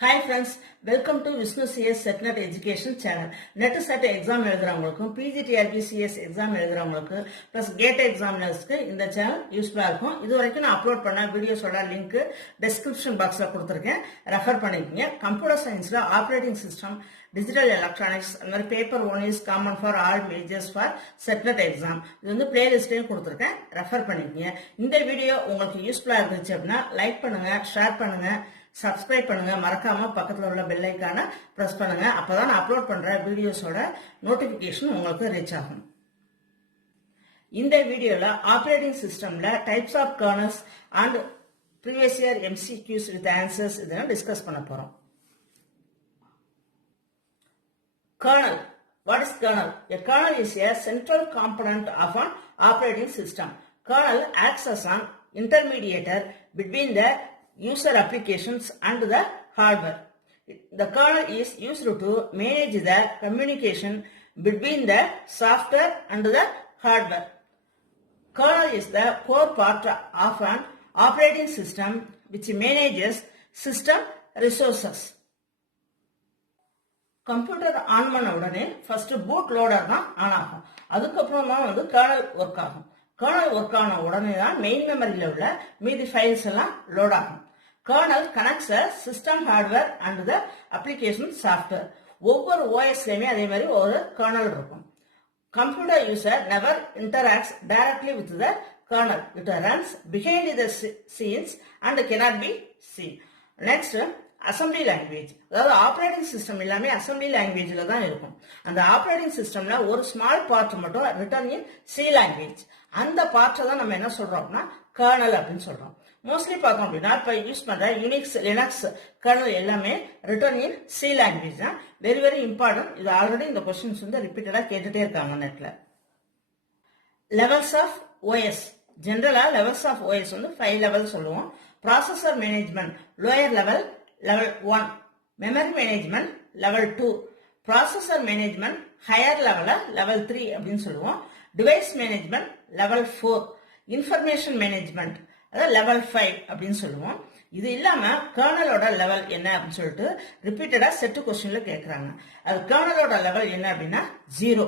Hi friends, welcome to Vishnu CS SetNet Education channel. Net set exam எழுதுறவங்களுக்கும் PGTRB CS exam எழுதுறவங்களுக்கு plus GATE examiners-க்கு இந்த channel யூஸ்ஃபுல்லா இருக்கும். இது வரைக்கும் நான் அப்லோட் பண்ண வீடியோஸோட லிங்க் description box-ல கொடுத்திருக்கேன். ரெஃபர் பண்ணிக்கங்க. கம்ப்யூட்டர் சயின்ஸ்ல ஆப்பரேட்டிங் சிஸ்டம், டிஜிட்டல் எலக்ட்ரானிக்ஸ் அந்த மாதிரி paper 1 is common for all majors for SetNet exam. இது வந்து பிளேலிஸ்ட்லயும் கொடுத்திருக்கேன். ரெஃபர் பண்ணிக்கங்க. இந்த வீடியோ உங்களுக்கு யூஸ்ஃபுல்லா இருந்துச்சு அப்படின்னா லைக் பண்ணுங்க, ஷேர் பண்ணுங்க, சப்ஸ்கிரைப் பண்ணுங்க, மறக்காம பக்கத்துல உள்ள பெல் ஐகானை பிரஸ் பண்ணுங்க. அப்பதான் நான் அப்லோட் பண்ற வீடியோஸோட நோட்டிபிகேஷன் உங்களுக்கு ரீச் ஆகும். இந்த வீடியோல ஆப்பரேட்டிங் சிஸ்டம்ல types of kernels and previous year MCQs with answers இதெல்லாம் டிஸ்கஸ் பண்ண போறோம். Kernel. What is kernel? A kernel is a central component of an operating system. Kernel acts as an intermediator between the user applications and the hardware. The kernel is used to manage the communication between the software and the hardware. Kernel is the core part of an operating system which manages system resources. Computer on பண்ண உடனே first boot loader தான் on ஆகும். அதுக்கப்புறம் தான் வந்து kernel work ஆகும். Kernel work ஆன உடனே தான் மெயின் மெமரியில் உள்ள மீதி ஃபைல்ஸ் எல்லாம் லோட் ஆகும். Kernel connects system hardware and the application software. ஒவ்வொரு ஓஎஸ்லயுமே அதே மாதிரி ஒரு கர்னல் இருக்கும். Computer user never interacts directly with the kernel. It runs behind the scenes and cannot be seen. Next assembly language. அதாவது operating system எல்லாமே assembly லாங்குவேஜ்ல தான் இருக்கும். அந்த ஆப்பரேட்டிங் சிஸ்டம்ல ஒரு ஸ்மால் பார்ட் மட்டும் ரிட்டன் இன் சி லாங்குவேஜ். அந்த பார்ட்டை தான் நம்ம என்ன சொல்றோம் அப்படின்னா கர்னல் அப்படின்னு சொல்றோம். மோஸ்ட்லி பார்த்தோம் அப்படின்னா இப்ப யூஸ் பண்ற யூனிக்ஸ் லினக்ஸ் கர்னல் எல்லாமே ரிட்டன் இன் சி லாங்குவேஜ் தான். Very very important. இது ஆல்ரெடி இந்த கொஸ்டின்ஸ் வந்து ரிப்பீட்டடா கேட்டுட்டே இருக்காங்க நெட்ல. Levels of OS. ஜெனரலா லெவல்ஸ் ஆஃப் ஓஎஸ் வந்து 5 லெவல் சொல்லுவோம். Processor management lower level, level 1. Memory management level 2. Processor management higher level level 3 அப்படின்னு சொல்லுவோம். Device management level 4. Information management level 5 அப்படின்னு சொல்லுவோம். இது இல்லாம கர்னலோட லெவல் என்ன அப்படின்னு சொல்லிட்டு ரிப்பீட்டடா செட் கொஸ்டின்ல கேக்குறாங்க. அது கர்னலோட லெவல் என்ன அப்படின்னா 0.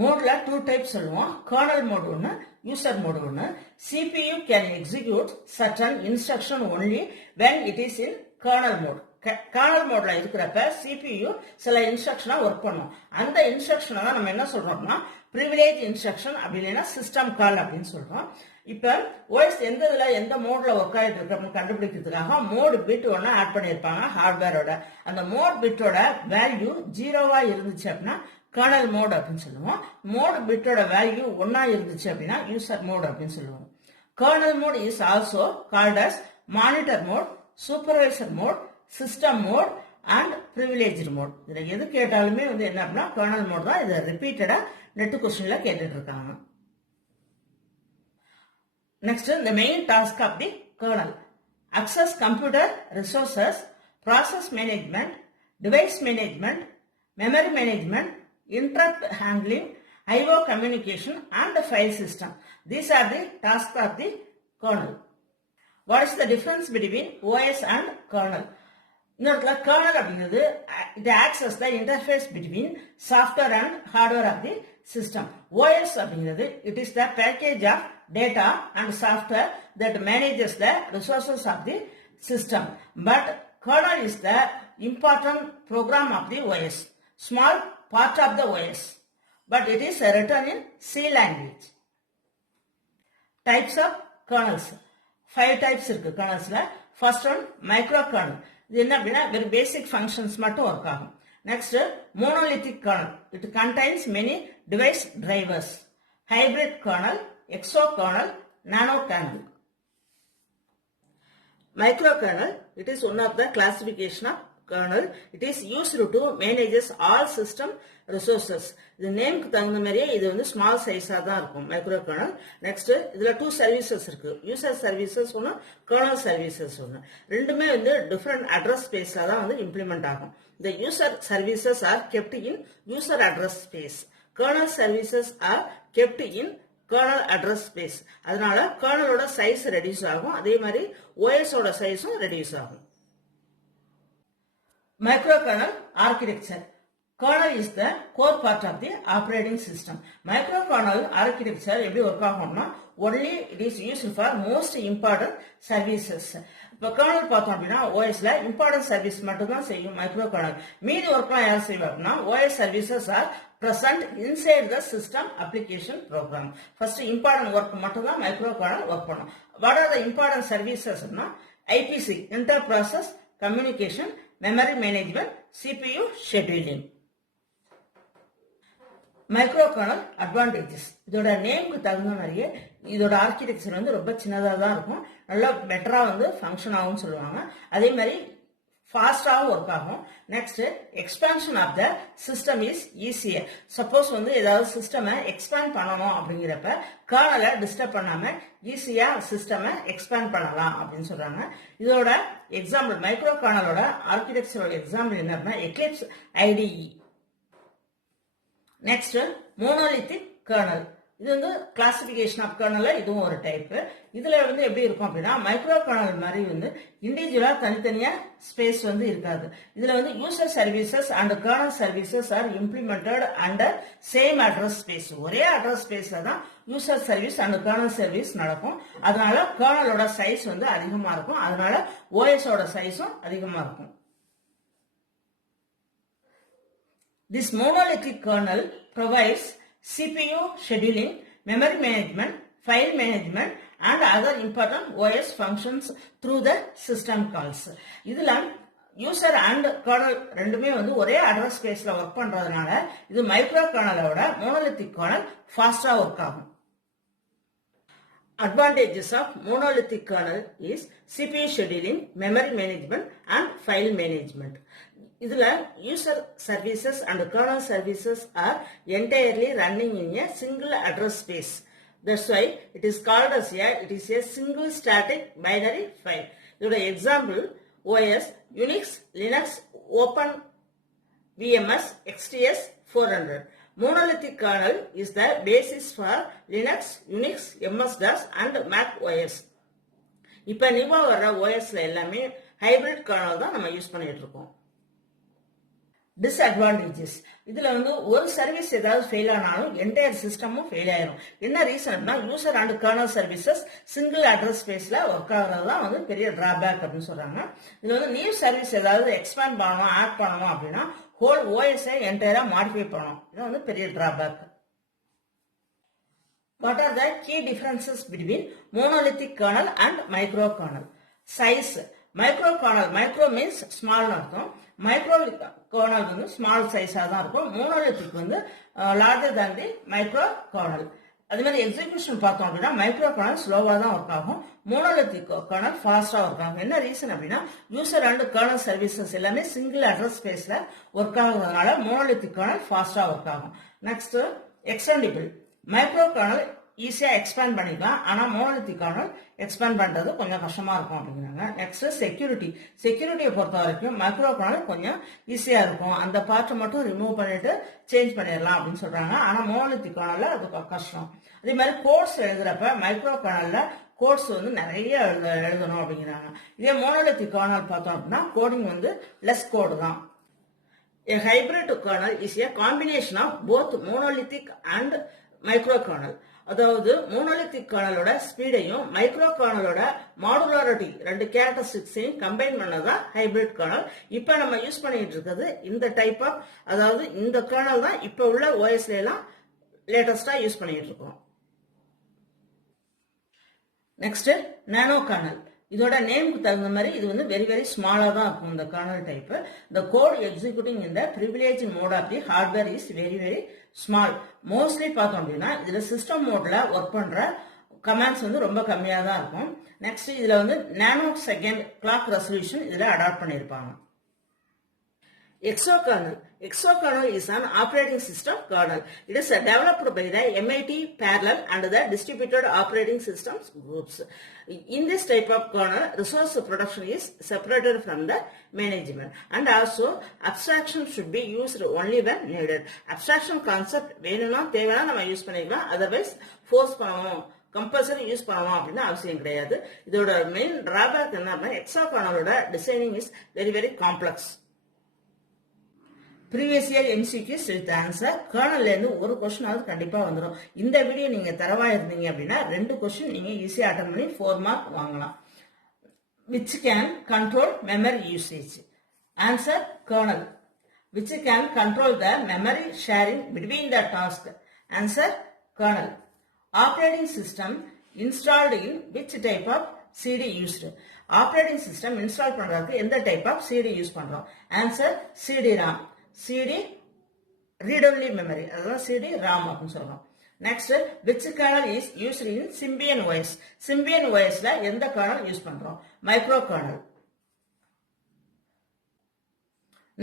மோட்ல 2 டைப் சொல்லுவோம். கர்னல் மோட் ஒன்னு, யூசர் மோட் ஒன்னு. CPU can execute certain instruction only when it is in kernel mode. Kernel மோட்ல இருக்கிறப்ப CPU சில இன்ஸ்ட்ரக்ஷனா ஒர்க் பண்ணும். அந்த இன்ஸ்ட்ரக்ஷனை தான் நம்ம என்ன சொல்றோம்னா பிரிவிலேஜ் இன்ஸ்ட்ரக்ஷன் அப்படின்னா சிஸ்டம் கால் அப்படின்னு சொல்றோம். இப்ப ஓஎஸ் எந்த இதுல எந்த மோட்ல ஒர்க் ஆயிட்டு இருக்கு அப்படின்னு கண்டுபிடிக்கிறதுக்காக மோட் பிட் ஒன்னு ஆட் பண்ணிருப்பாங்க ஹார்ட்வேரோட. அந்த மோட் பிட்டோட வேல்யூ 0வா இருந்துச்சு அப்படின்னா கர்னல் மோட் அப்படின்னு சொல்லுவோம். மோட் பிட்டோட வேல்யூ 1ஆ இருந்துச்சு அப்படின்னா யூசர் மோட் அப்படின்னு சொல்லுவோம். Kernel mode is also called as monitor mode, supervisor mode, system mode and privileged mode. இதுல எது கேட்டாலுமே வந்து என்ன அப்படின்னா கர்னல் மோட் தான். இதை ரிப்பீட்டடா நெட் கொஸ்டின்ல கேட்டுட்டு இருக்காங்க. Next the main task of the kernel. Access computer resources, process management, device management, memory management, interrupt handling, I/O communication and the file system. These are the tasks of the kernel. What is the difference between OS and kernel? இந்த இடத்துல kernel அப்படிங்கிறது it acts as the interface between software and hardware of the system. OS அப்படிங்கிறது it is the package of data and software that manages the resources of the system. But kernel is the important program of the OS, small part of the OS, but it is written in C language. Types of kernels. 5 types இருக்கு kernelsல. First one micro kernel. இது என்ன அப்படின்னா very basic functions மட்டும் work ஆகும். Next monolithic kernel. It contains many device drivers. Hybrid kernel, exokernel, nano kernel. Microkernel, it is one of the classification of kernel. It is used to manages all system resources. இது நேம்க்கு தகுந்த மாதிரியே இது வந்து small சைஸா தான் இருக்கும் micro kernel. Next இதுல 2 services இருக்கு. யூசர் சர்வீசஸ் ஒன்னு, கர்னல் சர்வீசஸ் ஒன்னு. ரெண்டுமே வந்து டிஃபரெண்ட் அட்ரஸ் ஸ்பேஸ்ல தான் வந்து இம்ப்ளிமெண்ட் ஆகும். The user services are kept in user address space. Kernel services are kept in kernel address space. அதனால கர்னலோட சைஸ் ரெடியூஸ் ஆகும். அதே மாதிரி OS ஓட சைஸும் ரெடியூஸ் ஆகும். Microkernel architecture. Kernel is the core part of the operating system. Microkernel architecture எப்படி work ஆகும்னா only it is used for most important services. இப்போ கர்னல் பார்த்தோம் அப்படின்னா ஓஎஸ்ல இம்பார்ட்டன்ட் சர்வீஸ் மட்டும் தான் செய்யும் மைக்ரோ கர்னல். மீதி ஒர்க்லாம் யார் செய்வா அப்படின்னா OS services are present inside the system application program. First important work மட்டும் தான் மைக்ரோ கர்னல் ஒர்க் பண்ணும். What are the important services அப்படின்னா IPC inter process communication, memory management, CPU scheduling. Micro kernel advantages. இதோட நேமுக்கு தகுந்த மாதிரியே இதோட architecture வந்து ரொம்ப சின்னதாக தான் இருக்கும். நல்லா பெட்டரா வந்து ஃபங்க்ஷன் ஆகும்னு சொல்லுவாங்க. அதே மாதிரி ஃபாஸ்டாகவும் ஒர்க் ஆகும். Next expansion of the system is easier. Suppose வந்து ஏதாவது சிஸ்டமை எக்ஸ்பேண்ட் பண்ணணும் அப்படிங்கிறப்ப கர்னலை டிஸ்டர்ப் பண்ணாம ஈஸியா சிஸ்டமை எக்ஸ்பேண்ட் பண்ணலாம் அப்படின்னு சொல்றாங்க. இதோட எக்ஸாம்பிள் மைக்ரோ கர்னலோட ஆர்கிடெக்சரோட எக்ஸாம்பிள் என்ன அப்படின்னா Eclipse IDE. Next monolithic kernel. இது வந்து கிளாசிபிகேஷன் ஆஃப் கர்னல்ல இதுவும் ஒரு டைப். இதுல வந்து எப்படி இருக்கும் அப்படின்னா மைக்ரோ கர்னல் மாதிரி வந்து இண்டிவிஜுவலா தனித்தனியா ஸ்பேஸ் வந்து இருக்காது. இதுல வந்து user services and kernel services are implemented under same address space. ஒரே அட்ரஸ் ஸ்பேஸ்ல தான் user service and kernel service நடக்கும். அதனால கர்னலோட சைஸ் வந்து அதிகமா இருக்கும். அதனால ஓஎஸோட சைஸும் அதிகமா இருக்கும். This monolithic kernel provides CPU scheduling, memory management, file management and other important OS functions through the system calls. இதுல யூசர் அண்ட் கர்னல் ரெண்டுமே வந்து ஒரே அட்ரஸ் ஸ்பேஸ்ல ஒர்க் பண்றதுனால இது மைக்ரோ கர்னலோட மோனோலித்திக் கர்னல் ஃபாஸ்டா ஒர்க் ஆகும். Advantages of monolithic kernel is CPU scheduling, memory management and file management. இதுல user services and kernel services are entirely running in a single address space. That's why it is called as it is a single static binary file. இதோட example OS, Unix, Linux, Open VMS, XTS 400. Monolithic kernel is the basis for Linux, Unix, MS-DOS and Mac OS. இப்ப நியூவா வர்ற OSல எல்லாமே hybrid kernel தான் நம்ம use பண்ணிட்டு இருக்கோம். Disadvantages. இதுல வந்து ஒரு சர்வீஸ் ஏதாவது ஃபெயில் ஆனாலும் என்டையர் சிஸ்டமும் ஃபெயில் ஆயிரும். என்ன ரீசன்னா user and kernel services single address ஸ்பேஸ்ல ஒர்க் ஆகுறது தான் வந்து பெரிய டிராபேக் அப்படின்னு சொல்றாங்க. இதுல வந்து நியூ சர்வீஸ் ஏதாவது எக்ஸ்பேண்ட் பண்ணணும் ஆட் பண்ணணும் அப்படின்னா ஹோல் ஓஎஸ்ஐ என்டையரா மாடிஃபை பண்ணணும். இது வந்து பெரிய drawback. What are the key differences between monolithic kernel and micro kernel? Size. Micro kernel, micro means small அர்த்தம். மைக்ரோ கர்னல் வந்து ஸ்மால் சைஸா தான் இருக்கும். மோனோலித்திக் வந்து larger than the micro kernel. அதே மாதிரி எக்ஸிகியூஷன் பார்த்தோம் அப்படின்னா மைக்ரோ கர்னல் ஸ்லோவா தான் ஒர்க் ஆகும். மோனோலித்திக் கர்னல் ஃபாஸ்டா ஒர்க் ஆகும். என்ன ரீசன் அப்படின்னா யூசர் அண்ட் கர்னல் சர்வீசஸ் எல்லாமே சிங்கிள் அட்ரஸ் ஸ்பேஸ்ல ஒர்க் ஆகுறதுனால மோனோலித்திக் கர்னல் ஃபாஸ்டா ஒர்க் ஆகும். நெக்ஸ்ட் எக்ஸ்டெண்டிபிள். மைக்ரோ கர்னல் ஈஸியா எக்ஸ்பேண்ட் பண்ணிக்கலாம். ஆனா மோனோலித்திக் கர்னல் எக்ஸ்பேண்ட் பண்றது கொஞ்சம் கஷ்டமா இருக்கும் அப்படிங்கிறாங்க. Next security. செக்யூரிட்டியை பொறுத்த வரைக்கும் மைக்ரோ கர்னல் கொஞ்சம் ஈஸியா இருக்கும். அந்த பார்ட்டை மட்டும் ரிமூவ் பண்ணிட்டு சேஞ்ச் பண்ணிடலாம் அப்படின்னு சொல்றாங்க. ஆனா மோனோலித்திக் கர்னல்ல அது கஷ்டம். அதே மாதிரி கோட்ஸ் எழுதுறப்ப மைக்ரோ கர்னல்ல கோட்ஸ் வந்து நிறைய எழுதணும் அப்படிங்கிறாங்க. இதே மோனோலித்திக் கர்னல் பார்த்தோம் அப்படின்னா கோடிங் வந்து லெஸ் கோடு தான். A hybrid kernel is a combination of both monolithic and micro kernel. அதாவது மோனோலித்திக் கர்னலோட ஸ்பீடையும் மைக்ரோ கர்னலோட மாடுலாரிட்டி ரெண்டு கேரக்டரிஸ்டிக்ஸையும் கம்பைன் பண்ணதான் ஹைபிரிட் கர்னல். இப்ப நம்ம யூஸ் பண்ணிட்டு இருக்கிறது இந்த டைப் ஆஃப், அதாவது இந்த கர்னல் தான் இப்ப உள்ள ஓஎஸ்ல எல்லாம் லேட்டஸ்டா யூஸ் பண்ணிட்டு இருக்கோம். நெக்ஸ்ட் நானோ கர்னல். இதோட நேமுக்கு தகுந்த மாதிரி இது வந்து வெரி வெரி ஸ்மாலா தான் இருக்கும் இந்த kernel type. The code executing in the privileged mode of the hardware is very very small. Mostly பார்த்தோம் அப்படின்னா இதுல சிஸ்டம் மோட்ல ஒர்க் பண்ற கமாண்ட்ஸ் வந்து ரொம்ப கம்மியா தான் இருக்கும். நெக்ஸ்ட் இதுல வந்து நானோ செகண்ட் கிளாக் ரெசல்யூஷன் இதுல அடாப்ட் பண்ணிருப்பாங்க. Exokernel. Exokernel is an operating system kernel. It is developed by the MIT Parallel and the Distributed Operating Systems groups. In this type of kernel, resource production is separated from the management, and also abstraction should be used only when needed. Abstraction concept வேணும்னா தேவைன்னா நம்ம use பண்ணிக்கலாம். Otherwise force பண்ணணும் compulsory use பண்ணலாம் அப்படின்னு அவசியம் கிடையாது. இதோட மெயின் டிராபேக் என்ன அப்படின்னா எக்ஸோகர்னலோட designing is very very complex. Previous year MCQs with answer. கர்னல்ல இருந்து ஒரு கொஸ்டினாவது கண்டிப்பா வந்துடும். இந்த வீடியோ நீங்க தரவா இருந்தீங்க அப்படின்னா 2 கொஸ்டின் நீங்க ஈஸியா அட்டன் பண்ணி 4 மார்க் வாங்கலாம். Which can control memory usage? Answer, kernel. Which can control the memory sharing between the tasks? Answer, kernel. Operating system installed in which type of CD used? Operating system install பண்றதுக்கு எந்த type of CD use பண்றோம்? Answer, CD-ROM. CD read only memory. அதாவது CD-ROM அப்படின்னு சொல்றோம். Next, which kernel is used in Symbian OS? Symbian OS ல எந்த kernel use பண்றோம்? Micro kernel.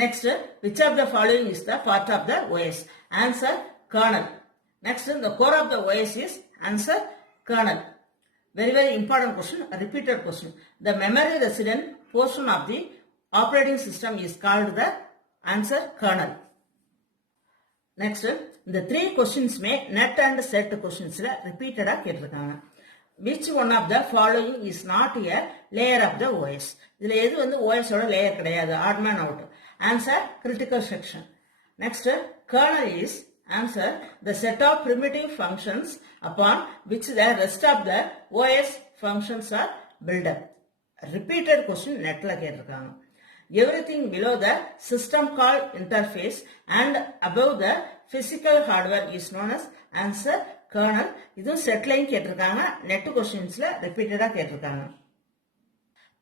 Next, which of the following is the part of the OS? Answer, kernel. Next, the core of the OS is answer, kernel. Very, very important question, a repeated question. The memory resident portion of the operating system is called the answer, kernel. Next, the 3 questions may net and set questions repeated கேட்டிருக்காங்க. Which one of the following is not a layer of the OS? இதுல எது வந்து OS ஓட layer கிடையாது, odd man out. Answer, critical section. Next, kernel is answer the set of primitive functions upon which the rest of the OS functions are built up. Repeated question netla கேட்டிருக்காங்க. Everything below the system call interface and above the physical hardware is known as answer, kernel. இதுவும் set line கேட்டிருக்காங்க. Net கொஸ்டின்ஸ்ல ரிப்பீட்டடா கேட்டிருக்காங்க.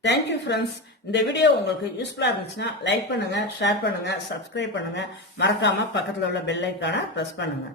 Thank you friends. இந்த video உங்களுக்கு யூஸ்ஃபுல்லா இருந்துச்சுன்னா like பண்ணுங்க, ஷேர் பண்ணுங்க, சப்ஸ்கிரைப் பண்ணுங்க. மறக்காம பக்கத்துல உள்ள பெல் ஐகானை பிரஸ் பண்ணுங்க.